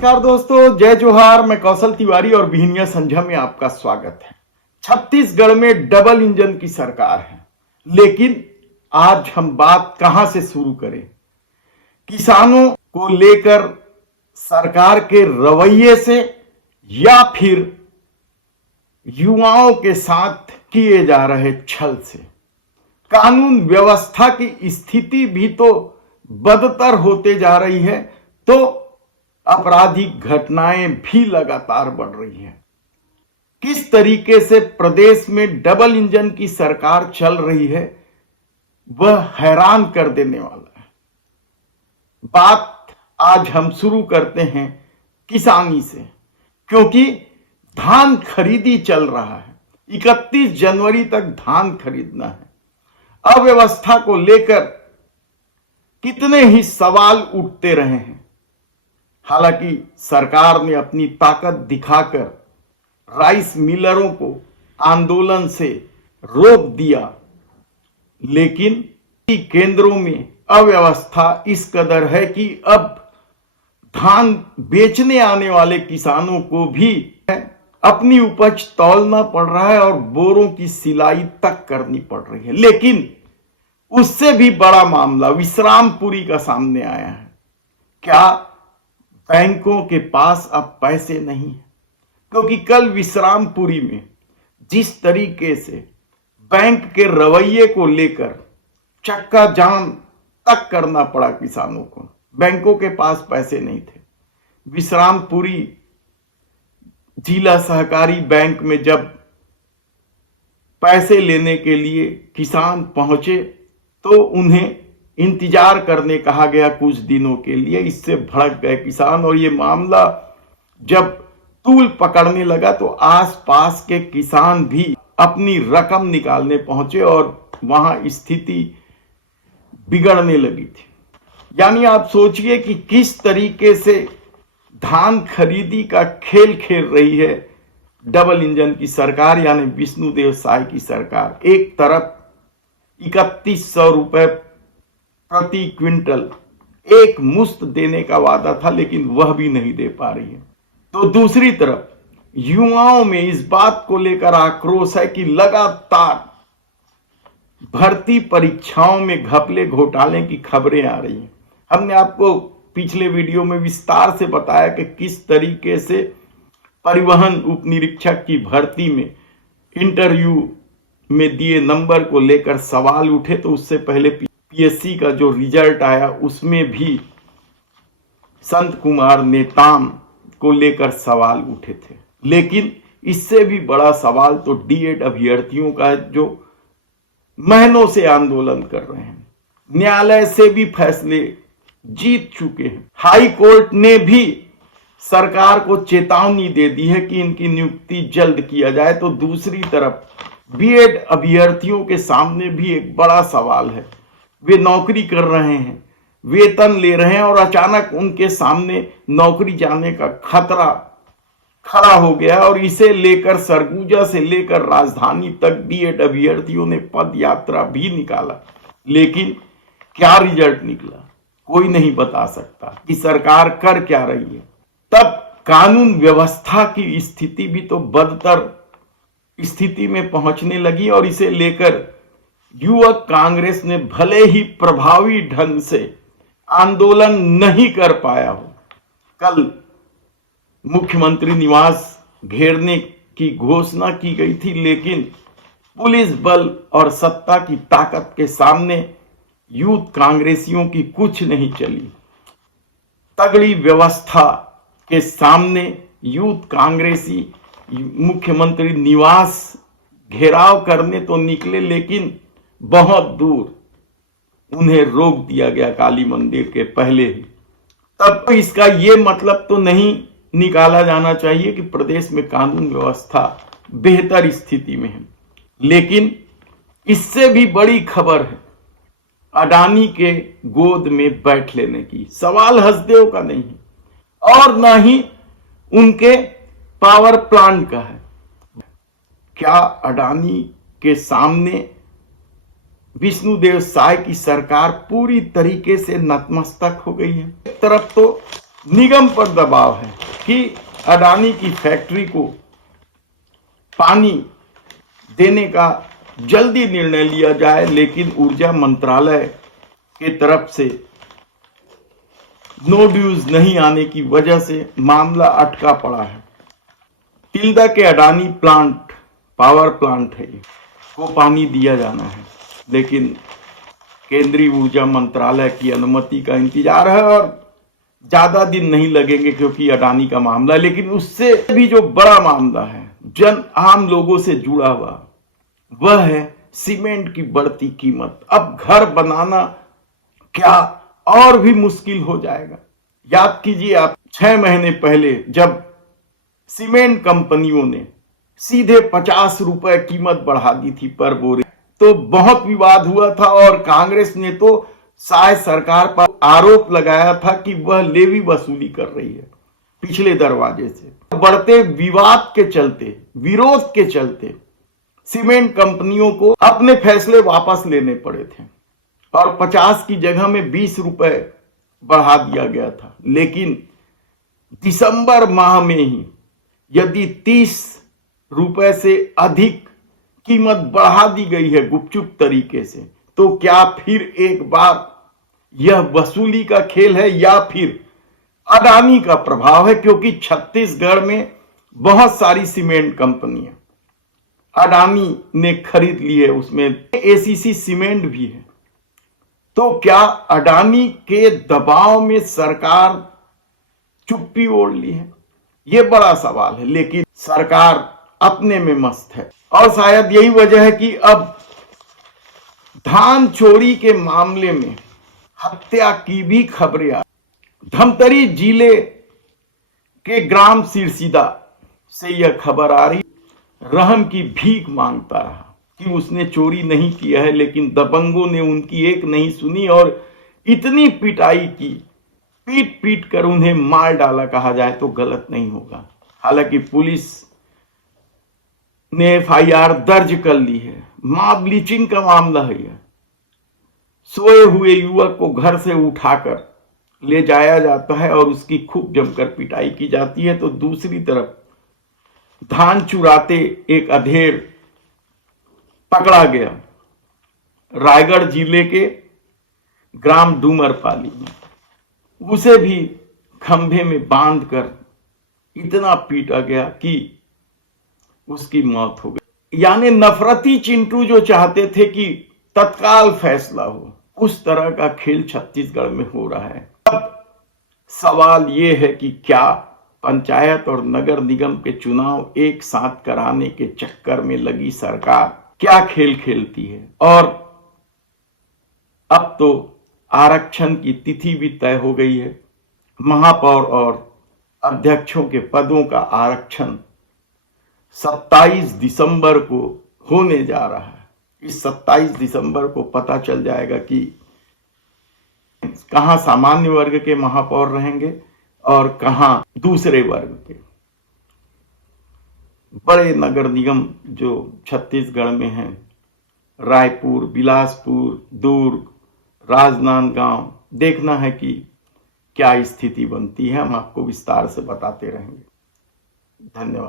नमस्कार दोस्तों, जय जोहार। मैं कौशल तिवारी और बिहनिया संझा में आपका स्वागत है। छत्तीसगढ़ में डबल इंजन की सरकार है, लेकिन आज हम बात कहां से शुरू करें? किसानों को लेकर सरकार के रवैये से या फिर युवाओं के साथ किए जा रहे छल से? कानून व्यवस्था की स्थिति भी तो बदतर होते जा रही है, तो आपराधिक घटनाएं भी लगातार बढ़ रही हैं। किस तरीके से प्रदेश में डबल इंजन की सरकार चल रही है, वह हैरान कर देने वाला है। बात आज हम शुरू करते हैं किसानी से, क्योंकि धान खरीदी चल रहा है। 31 जनवरी तक धान खरीदना है। अव्यवस्था को लेकर कितने ही सवाल उठते रहे हैं। हालांकि सरकार ने अपनी ताकत दिखाकर राइस मिलरों को आंदोलन से रोक दिया, लेकिन केंद्रों में अव्यवस्था इस कदर है कि अब धान बेचने आने वाले किसानों को भी अपनी उपज तौलना पड़ रहा है और बोरों की सिलाई तक करनी पड़ रही है। लेकिन उससे भी बड़ा मामला विश्रामपुरी का सामने आया है। क्या बैंकों के पास अब पैसे नहीं है? क्योंकि कल विश्रामपुरी में जिस तरीके से बैंक के रवैये को लेकर चक्का जाम तक करना पड़ा किसानों को, बैंकों के पास पैसे नहीं थे। विश्रामपुरी जिला सहकारी बैंक में जब पैसे लेने के लिए किसान पहुंचे तो उन्हें इंतजार करने कहा गया कुछ दिनों के लिए। इससे भड़क गए किसान और ये मामला जब तूल पकड़ने लगा तो आसपास के किसान भी अपनी रकम निकालने पहुंचे और वहां स्थिति बिगड़ने लगी थी। यानी आप सोचिए कि किस तरीके से धान खरीदी का खेल खेल रही है डबल इंजन की सरकार, यानी विष्णुदेव साय की सरकार। एक तरफ 3100 रुपए प्रति क्विंटल एक मुश्त देने का वादा था, लेकिन वह भी नहीं दे पा रही है। तो दूसरी तरफ युवाओं में इस बात को लेकर आक्रोश है कि लगातार भर्ती परीक्षाओं में घपले घोटाले की खबरें आ रही हैं। हमने आपको पिछले वीडियो में विस्तार से बताया कि किस तरीके से परिवहन उप निरीक्षक की भर्ती में इंटरव्यू में दिए नंबर को लेकर सवाल उठे, तो उससे पहले पीएससी का जो रिजल्ट आया उसमें भी संत कुमार नेताम को लेकर सवाल उठे थे। लेकिन इससे भी बड़ा सवाल तो डीएड अभ्यर्थियों का है, जो महीनों से आंदोलन कर रहे हैं। न्यायालय से भी फैसले जीत चुके हैं। हाई कोर्ट ने भी सरकार को चेतावनी दे दी है कि इनकी नियुक्ति जल्द किया जाए। तो दूसरी तरफ बीएड अभ्यर्थियों के सामने भी एक बड़ा सवाल है। वे नौकरी कर रहे हैं, वेतन ले रहे हैं और अचानक उनके सामने नौकरी जाने का खतरा खड़ा हो गया और इसे लेकर सरगुजा से लेकर राजधानी तक बीएड अभ्यर्थियों ने पद यात्रा भी निकाला। लेकिन क्या रिजल्ट निकला, कोई नहीं बता सकता कि सरकार कर क्या रही है। तब कानून व्यवस्था की स्थिति भी तो बदतर स्थिति में पहुंचने लगी और इसे लेकर युवक कांग्रेस ने भले ही प्रभावी ढंग से आंदोलन नहीं कर पाया हो, कल मुख्यमंत्री निवास घेरने की घोषणा की गई थी, लेकिन पुलिस बल और सत्ता की ताकत के सामने यूथ कांग्रेसियों की कुछ नहीं चली। तगड़ी व्यवस्था के सामने यूथ कांग्रेसी मुख्यमंत्री निवास घेराव करने तो निकले, लेकिन बहुत दूर उन्हें रोक दिया गया काली मंदिर के पहले ही। तब तो इसका यह मतलब तो नहीं निकाला जाना चाहिए कि प्रदेश में कानून व्यवस्था बेहतर स्थिति में है। लेकिन इससे भी बड़ी खबर है अडानी के गोद में बैठ लेने की। सवाल हसदेव का नहीं है और ना ही उनके पावर प्लांट का है। क्या अडानी के सामने विष्णुदेव साय की सरकार पूरी तरीके से नतमस्तक हो गई है? एक तरफ तो निगम पर दबाव है कि अडानी की फैक्ट्री को पानी देने का जल्दी निर्णय लिया जाए, लेकिन ऊर्जा मंत्रालय के तरफ से नो ड्यूज नहीं आने की वजह से मामला अटका पड़ा है। तिल्दा के अडानी प्लांट, पावर प्लांट है, को पानी दिया जाना है, लेकिन केंद्रीय ऊर्जा मंत्रालय की अनुमति का इंतजार है और ज्यादा दिन नहीं लगेंगे क्योंकि अडानी का मामला। लेकिन उससे भी जो बड़ा मामला है जन आम लोगों से जुड़ा हुआ, वह है सीमेंट की बढ़ती कीमत। अब घर बनाना क्या और भी मुश्किल हो जाएगा। याद कीजिए आप, 6 महीने पहले जब सीमेंट कंपनियों ने सीधे 50 रुपए कीमत बढ़ा दी थी पर बोरे, तो बहुत विवाद हुआ था और कांग्रेस ने तो शायद सरकार पर आरोप लगाया था कि वह लेवी वसूली कर रही है पिछले दरवाजे से। बढ़ते विवाद के चलते, विरोध के चलते सीमेंट कंपनियों को अपने फैसले वापस लेने पड़े थे और 50 की जगह में 20 रुपए बढ़ा दिया गया था। लेकिन दिसंबर माह में ही यदि 30 रुपए से अधिक कीमत बढ़ा दी गई है गुपचुप तरीके से, तो क्या फिर एक बार यह वसूली का खेल है या फिर अडानी का प्रभाव है? क्योंकि छत्तीसगढ़ में बहुत सारी सीमेंट कंपनियां अडानी ने खरीद ली है, उसमें एसीसी सीमेंट भी है। तो क्या अडानी के दबाव में सरकार चुप्पी ओढ़ ली है? यह बड़ा सवाल है। लेकिन सरकार अपने में मस्त है और शायद यही वजह है कि अब धान चोरी के मामले में हत्या की भी खबरें आ। धमतरी जिले के ग्राम सिरसीदा से यह खबर आ रही, रहम की भीख मांगता रहा कि उसने चोरी नहीं किया है, लेकिन दबंगों ने उनकी एक नहीं सुनी और इतनी पिटाई की, पीट पीट कर उन्हें मार डाला, कहा जाए तो गलत नहीं होगा। हालांकि पुलिस ने एफआईआर दर्ज कर ली है। मॉब लिंचिंग का मामला है यह। सोए हुए युवक को घर से उठाकर ले जाया जाता है और उसकी खूब जमकर पिटाई की जाती है। तो दूसरी तरफ धान चुराते एक अधेड़ पकड़ा गया रायगढ़ जिले के ग्राम डूमरपाली में। उसे भी खंभे में बांधकर इतना पीटा गया कि उसकी मौत हो गई। यानी नफरती चिंटू जो चाहते थे कि तत्काल फैसला हो, उस तरह का खेल छत्तीसगढ़ में हो रहा है। अब सवाल यह है कि क्या पंचायत और नगर निगम के चुनाव एक साथ कराने के चक्कर में लगी सरकार क्या खेल खेलती है? और अब तो आरक्षण की तिथि भी तय हो गई है। महापौर और अध्यक्षों के पदों का आरक्षण 27 दिसंबर को होने जा रहा है। इस 27 दिसंबर को पता चल जाएगा कि कहां सामान्य वर्ग के महापौर रहेंगे और कहां दूसरे वर्ग के। बड़े नगर निगम जो छत्तीसगढ़ में हैं, रायपुर, बिलासपुर, दुर्ग, राजनांदगांव, देखना है कि क्या स्थिति बनती है। हम आपको विस्तार से बताते रहेंगे। धन्यवाद।